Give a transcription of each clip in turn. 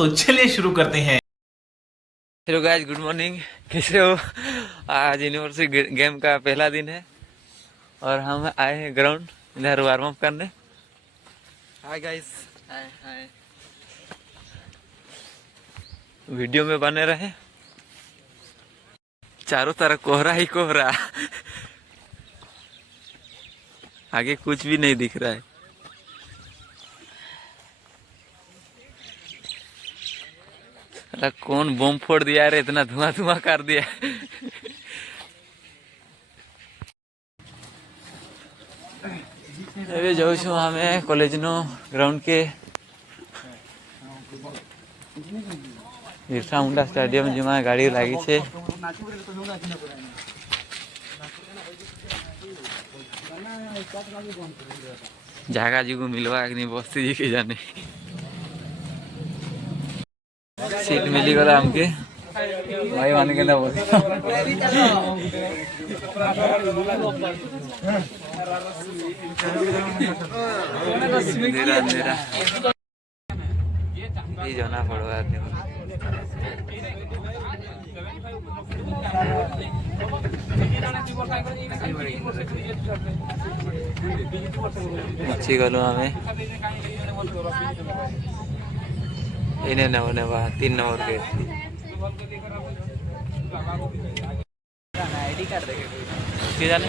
तो चलिए शुरू करते हैं। Hello guys, good morning. कैसे हो? आज यूनिवर्सिटी गेम का पहला दिन है और हम आए हैं ग्राउंड इधर वार्म अप करने। Hi guys. हाय हाय। वीडियो में बने रहे। चारों तरफ कोहरा ही कोहरा, आगे कुछ भी नहीं दिख रहा है। अरे कौन बम फोड़ दिया रे, इतना धुआं धुआं कर दिया। ଏବେ ଯାଉଛୁ ଆମେ କଲେଜનો ଗ୍ରାଉଣ୍ଡ के बिरसा मुंडा स्टेडियम जिमा गाड़ी लगी छे। जगह जी को मिलवा कि नहीं बस्ती जी के जाने सीट मिली गला हमके भाई मान के ना बोल। अंधेरा ये जाना पड़ेगा आदमी को। अच्छी गलो हमें इन्हें न होने वाला 3 नंबर गेट आईडी कार्ड देखे के जाने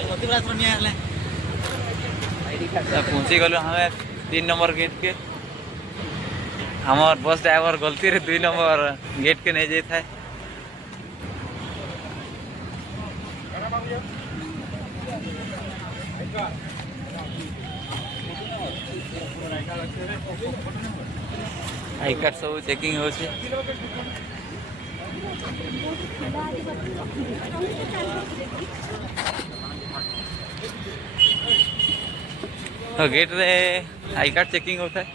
आईडी कार्ड पहुंची गलो हमें 3 नंबर गेट के। हमार बस ड्राइवर गलती रे 2 नंबर गेट के नहीं जाता है। आई कार्ड सब चेकिंग हो छे। तो गेट रे आई कार्ड चेकिंग होता है।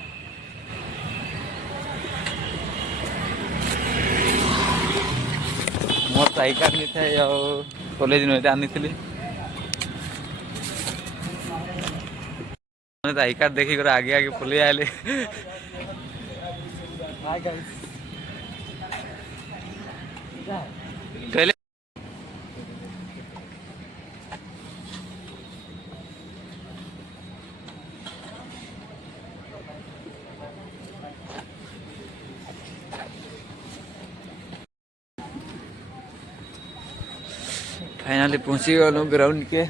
मोर तो आई कार्ड नहीं था कॉलेज में आनी थी। तो आई कार्ड देखी कर आगे आगे पुलिस आए। Hi guys. पहले फाइनली पहुंची गए ग्राउंड के।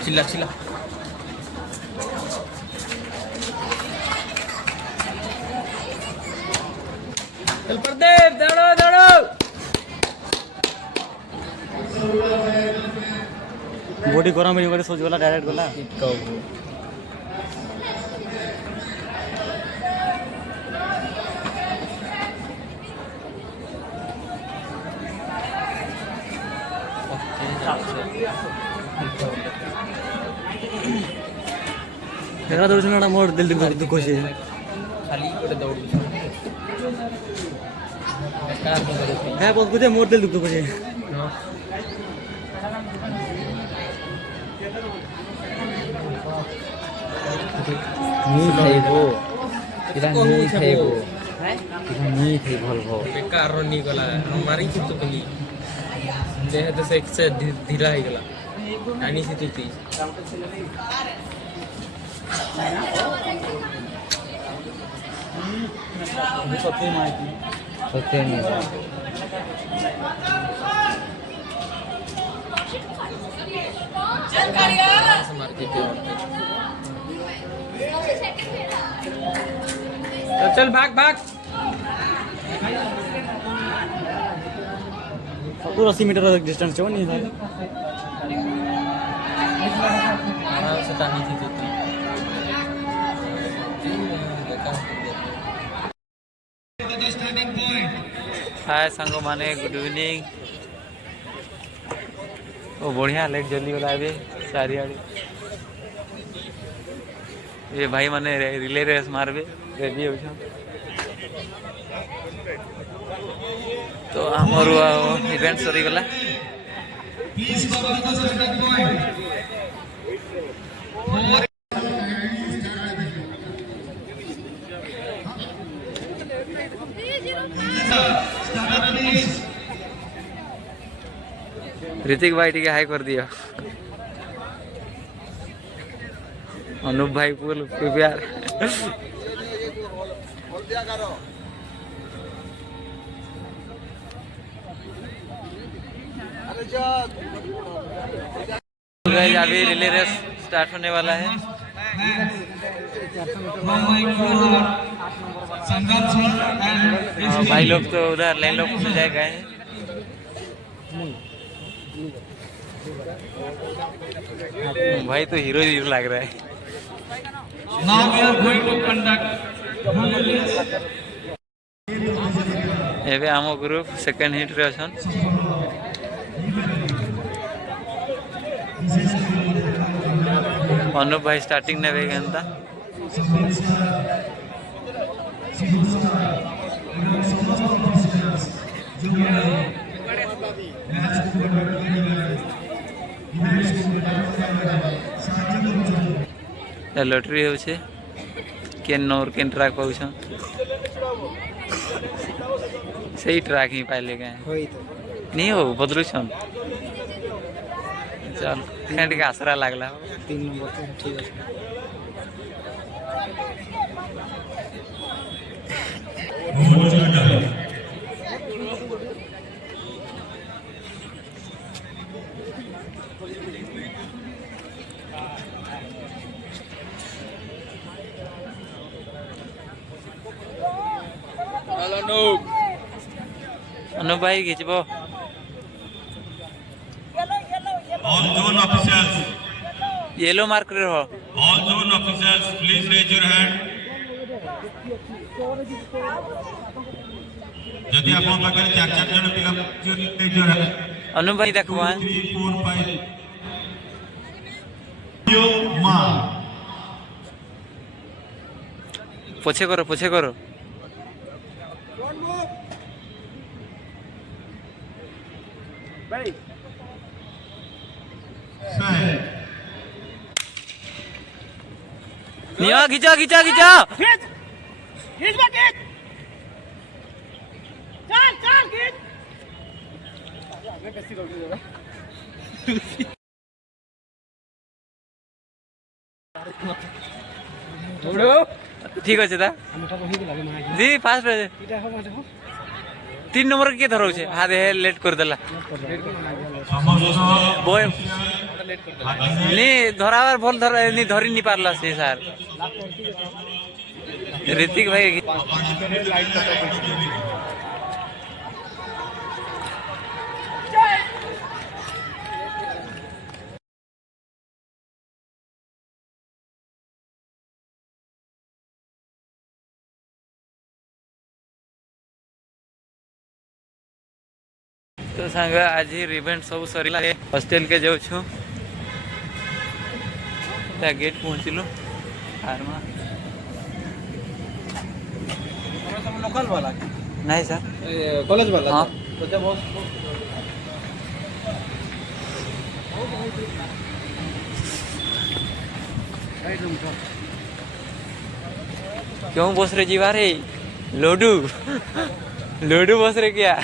चिल्ला चिल्ला चल प्रदीप दौड़ो दौड़ो बॉडी गरम हो सोच गला डायरेक्ट गला तेरा दौड़ सुना मोर दिल दुख से खाली दौड़ है बहुत कुछ मोर दिल दुख से नहीं खाइबो किरा नहीं खाइबो किरा नहीं खाइ भलभो बेकार नहीं गला हमारी चित्त बनी देह तो से एक से धीरा ही गला नानी से तुती सत्य माहिती सत्य नहीं मार के चल भाग भाग 80 मीटर डिस्टेंस है नहीं है आराम से टानी थी तुती हाय सांग माने गुड इवनिंग ओ बढ़िया लाइट जल्दी वाला अभी चारिआड़े ये भाई माने रिले रेस मारबे रेडी हो तो हमर इवेंट सरी गला ऋतिक भाई टी हाई कर दिया अनुप भाई फुल प्रिपेयर अभी रिले रेस स्टार्ट होने वाला है भाई लोग तो उधर लाइन लोग में जाए गए हैं भाई तो हीरो हीरो लग रहा है Now we are going to conduct एबे आमो ग्रुप सेकंड हिट रे अछन अनुप भाई स्टार्टिंग नेबे केनता लॉटरी हो छे केन नोर केन ट्रैक हो छ सही ट्रैक ही पाले गए होई तो नहीं हो बदलू छन चल केंट के आसरा लागला 3 नंबर तो ठीक है अनुप भाई खींचबो all zone officials. Yellow mark रे हो All zone officials, please raise your hand. यदि आप पाखरे 4 जन पिला raise your hand. अनुप भाई देखबो 3, 4, 5. यो मा पछे करो नियो खींचो खींचो खींचो ठीक अच्छे ता जी फास्ट रहे 3 नंबर के धरो छे हाथ हे लेट कर देला बॉय नी धरावर भल धर नी धरी नी पारला से सर ऋतिक भाई तो सांग आज इवेंट सब सरीला हॉस्टेल के जाऊ छु गेट पहुँचलु आरमा लोकल वाला नहीं सर कॉलेज वाला हाँ क्यों बस रे जीवा रे लोडू लोडू बस रे क्या